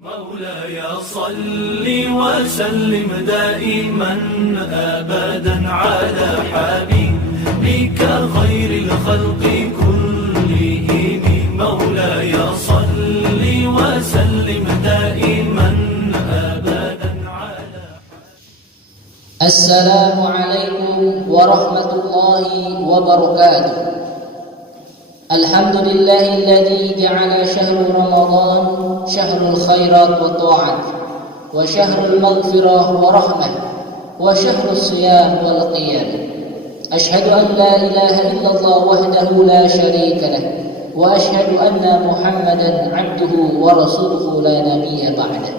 مولاي صل وسلم دائما أبدا على حبيبك خير الخلق كلهم. مولاي صل وسلم دائما أبدا على السلام عليكم ورحمة الله وبركاته. الحمد لله الذي جعل شهر رمضان شهر الخيرات والطاعات وشهر المغفرة ورحمة وشهر الصيام والقيام. أشهد أن لا إله إلا الله وحده لا شريك له وأشهد أن محمدا عبده ورسوله لا نبي بعده.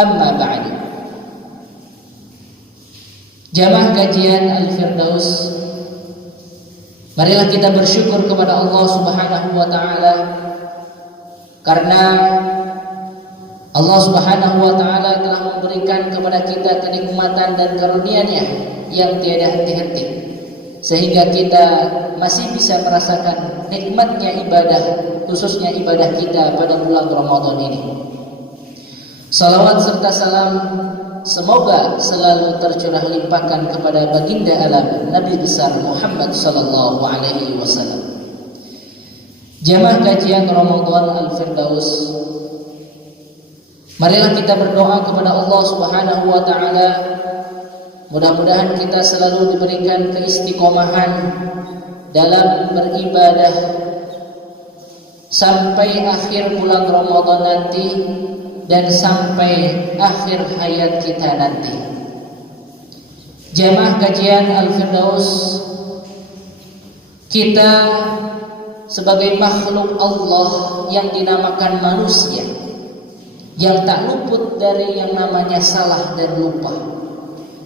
أما بعد. Jamaah kajian Al-Firdaus, marilah kita bersyukur kepada Allah Subhanahu wa taala karena Allah Subhanahu wa taala telah memberikan kepada kita kenikmatan dan karunia-Nya yang tiada henti-henti, sehingga kita masih bisa merasakan nikmatnya ibadah, khususnya ibadah kita pada bulan Ramadan ini. Salawat serta salam semoga selalu tercurah limpahkan kepada baginda alam Nabi besar Muhammad sallallahu alaihi wasallam. Jamaah kajian Ramadan Al-Firdaus, marilah kita berdoa kepada Allah Subhanahu wa taala. Mudah-mudahan kita selalu diberikan keistiqomahan dalam beribadah sampai akhir bulan Ramadan nanti dan sampai akhir hayat kita nanti. Jamaah kajian Al-Firdaus, kita sebagai makhluk Allah yang dinamakan manusia, yang tak luput dari yang namanya salah dan lupa,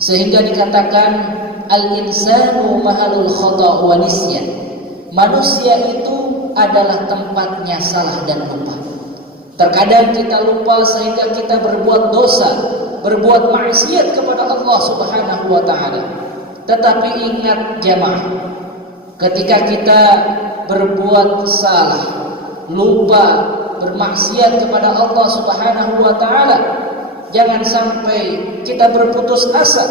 sehingga dikatakan al-insanu mahalul khata' wa nisyan. Manusia itu adalah tempatnya salah dan lupa. Terkadang kita lupa sehingga kita berbuat dosa, berbuat maksiat kepada Allah Subhanahu wa taala. Tetapi ingat jamaah, ketika kita berbuat salah, lupa, bermaksiat kepada Allah Subhanahu wa taala, jangan sampai kita berputus asa.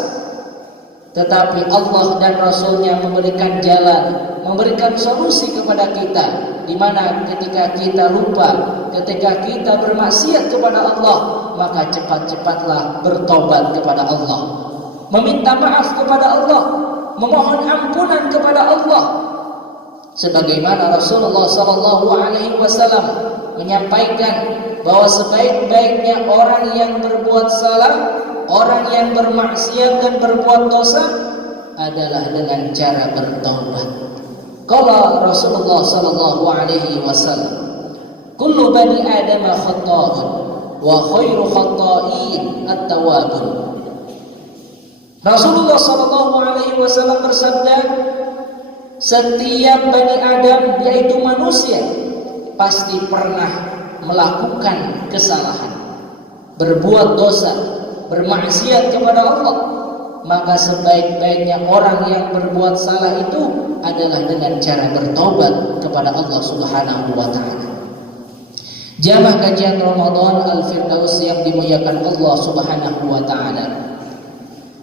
Tetapi Allah dan Rasul-Nya memberikan jalan, memberikan solusi kepada kita, di mana ketika kita lupa, ketika kita bermaksiat kepada Allah, maka cepat-cepatlah bertobat kepada Allah, meminta maaf kepada Allah, memohon ampunan kepada Allah. Sebagaimana Rasulullah sallallahu alaihi wasallam menyampaikan bahwa sebaik-baiknya orang yang berbuat salah, orang yang bermaksiat dan berbuat dosa adalah dengan cara bertaubat. Qala Rasulullah sallallahu alaihi wasallam, kullu bani Adam khata'un wa khairu khata'in at-tawwabun. Rasulullah sallallahu alaihi wasallam bersabda, setiap bani Adam, yaitu manusia, pasti pernah melakukan kesalahan, berbuat dosa, bermaksiat kepada Allah. Maka sebaik-baiknya orang yang berbuat salah itu adalah dengan cara bertobat kepada Allah Subhanahu wa taala. Jamaah kajian Ramadan Al-Firdaus yang dimuliakan Allah Subhanahu wa taala,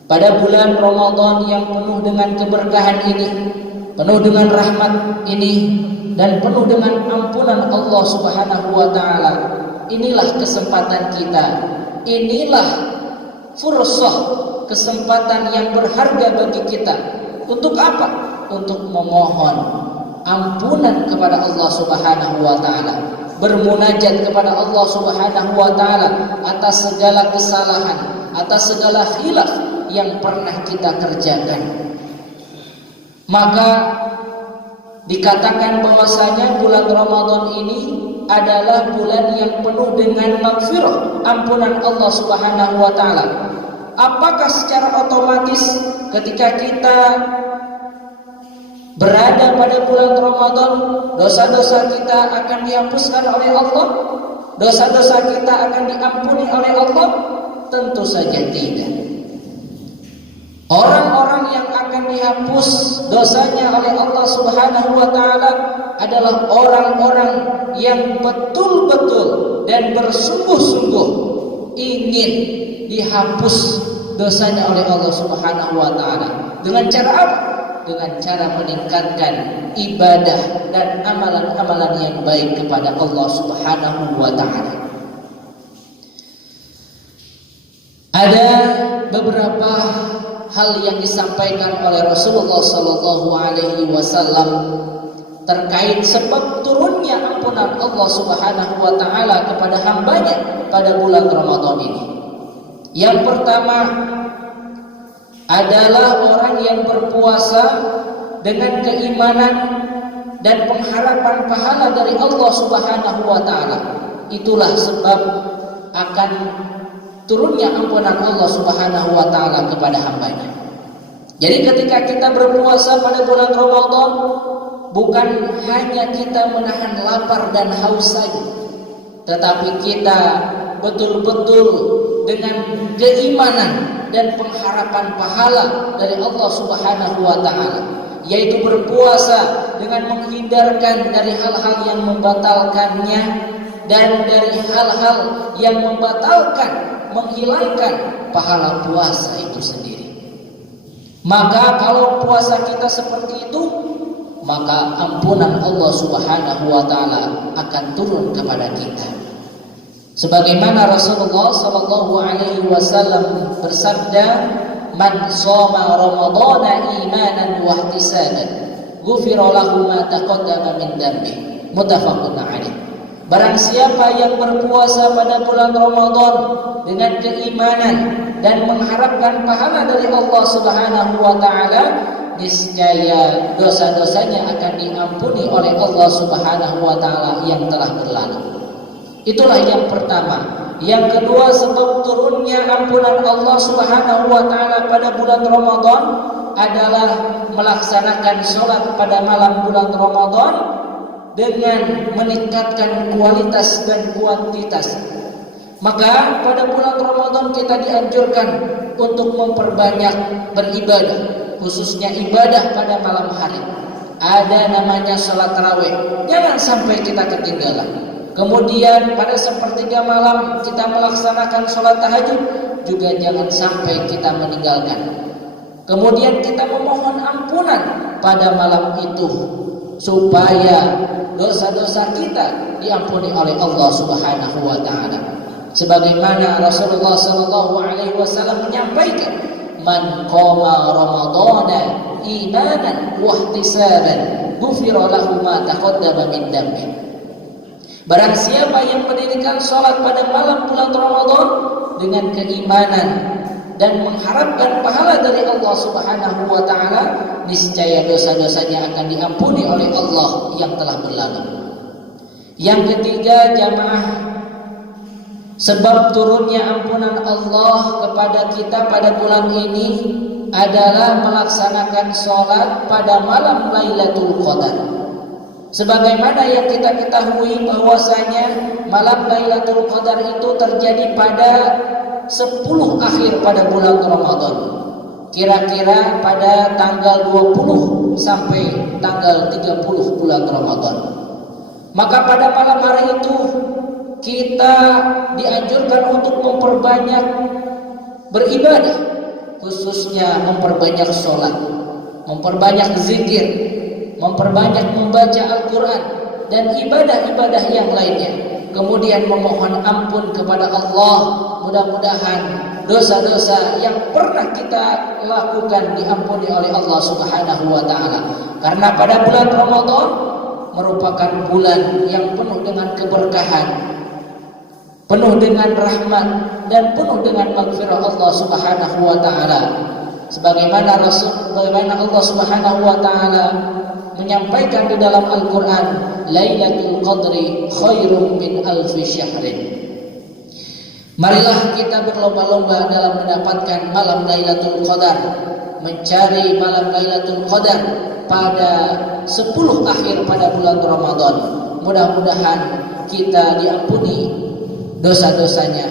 pada bulan Ramadan yang penuh dengan keberkahan ini, penuh dengan rahmat ini, dan penuh dengan ampunan Allah Subhanahu wa taala, inilah kesempatan kita, inilah fursah, kesempatan yang berharga bagi kita. Untuk apa? Untuk memohon ampunan kepada Allah Subhanahu wa taala, bermunajat kepada Allah Subhanahu wa taala atas segala kesalahan, atas segala khilaf yang pernah kita kerjakan. Maka dikatakan bahwasanya bulan Ramadan ini adalah bulan yang penuh dengan maghfirah, ampunan Allah Subhanahu wa taala. Apakah secara otomatis ketika kita berada pada bulan Ramadan, dosa-dosa kita akan dihapuskan oleh Allah? Dosa-dosa kita akan diampuni oleh Allah? Tentu saja tidak. Orang-orang yang akan dihapus dosanya oleh Allah Subhanahu wa taala adalah orang-orang yang betul-betul dan bersungguh-sungguh ingin dihapus dosanya oleh Allah Subhanahu wa taala. Dengan cara apa? Dengan cara meningkatkan ibadah dan amalan-amalan yang baik kepada Allah Subhanahu wa taala. Ada beberapa hal yang disampaikan oleh Rasulullah sallallahu alaihi wasallam terkait sebab turunnya ampunan Allah Subhanahu wa taala kepada hambanya pada bulan Ramadan ini. Yang pertama adalah orang yang berpuasa dengan keimanan dan pengharapan pahala dari Allah Subhanahu wa taala. Itulah sebab akan turunnya ampunan Allah Subhanahu wa taala kepada hambanya. Jadi ketika kita berpuasa pada bulan Ramadan, bukan hanya kita menahan lapar dan haus saja, tetapi kita betul-betul dengan keimanan dan pengharapan pahala dari Allah Subhanahu wa taala, yaitu berpuasa dengan menghindarkan dari hal-hal yang membatalkannya dan dari hal-hal yang membatalkan, menghilangkan pahala puasa itu sendiri. Maka kalau puasa kita seperti itu, maka ampunan Allah Subhanahu wa taala akan turun kepada kita. Sebagaimana Rasulullah sallallahu alaihi wasallam bersabda, "Man shoma Ramadhana imanan wa ihtisaban, ghufira lahu ma taqaddama min dhanbi." Muttafaqun alaih. Barang siapa yang berpuasa pada bulan Ramadan dengan keimanan dan mengharapkan pahala dari Allah Subhanahu wa taala, niscaya dosa-dosanya akan diampuni oleh Allah Subhanahu wa taala yang telah berlalu. Itulah yang pertama. Yang kedua, sebab turunnya ampunan Allah Subhanahu wa taala pada bulan Ramadan adalah melaksanakan sholat pada malam bulan Ramadan dengan meningkatkan kualitas dan kuantitas. Maka pada bulan Ramadan kita dianjurkan untuk memperbanyak beribadah, khususnya ibadah pada malam hari. Ada namanya sholat tarawih, jangan sampai kita ketinggalan. Kemudian pada sepertiga malam kita melaksanakan sholat tahajud, juga jangan sampai kita meninggalkan. Kemudian kita memohon ampunan pada malam itu supaya dosa-dosa kita diampuni oleh Allah Subhanahu wa taala. Sebagaimana Rasulullah sallallahu alaihi wasallam menyampaikan, "Man qama Ramadhana imanan wa ihtisaban, ghufira lahu ma taqaddama min dhanbi." Barang siapa yang mendirikan sholat pada malam bulan Ramadan dengan keimanan dan mengharapkan pahala dari Allah Subhanahu wa taala, niscaya dosa-dosanya akan diampuni oleh Allah yang telah berlalu. Yang ketiga, jamaah, sebab turunnya ampunan Allah kepada kita pada bulan ini adalah melaksanakan sholat pada malam Lailatul Qadar. Sebagaimana yang kita ketahui bahwasanya malam Lailatul Qadar itu terjadi pada 10 akhir pada bulan Ramadan. Kira-kira pada tanggal 20 sampai tanggal 30 bulan Ramadan. Maka pada malam hari itu kita dianjurkan untuk memperbanyak beribadah, khususnya memperbanyak sholat, memperbanyak zikir, memperbanyak membaca Al-Quran dan ibadah-ibadah yang lainnya. Kemudian memohon ampun kepada Allah, mudah-mudahan dosa-dosa yang pernah kita lakukan diampuni oleh Allah Subhanahu wa taala. Karena pada bulan Ramadan merupakan bulan yang penuh dengan keberkahan, penuh dengan rahmat dan penuh dengan maghfirah Allah Subhanahu wa taala. Sebagaimana Allah Subhanahu wa taala menyampaikan di dalam Al-Quran, Lailatul Qadri khairum min alfi syahrin. Marilah kita berlomba-lomba dalam mendapatkan malam Lailatul Qadar, mencari malam Lailatul Qadar pada 10 akhir pada bulan Ramadan. Mudah-mudahan kita diampuni dosa-dosanya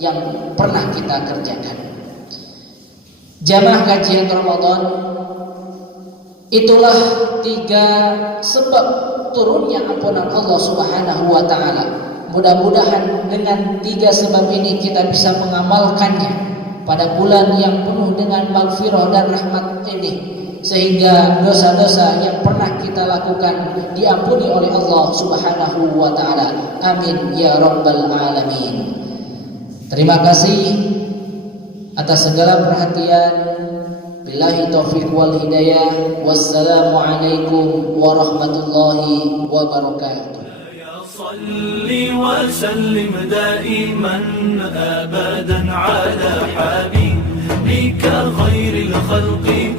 yang pernah kita kerjakan. Jamaah kajian Ramadan, itulah 3 sebab turunnya ampunan Allah Subhanahu wa taala. Mudah-mudahan dengan 3 sebab ini kita bisa mengamalkannya pada bulan yang penuh dengan maghfirah dan rahmat ini, sehingga dosa-dosa yang pernah kita lakukan diampuni oleh Allah Subhanahu wa taala. Amin ya rabbal alamin. Terima kasih atas segala perhatian. Billahi taufiq wal hidayah. Wassalamualaikum warahmatullahi wabarakatuh. Ya salli wa sallim daiman abadan ala habibika khairil khalqi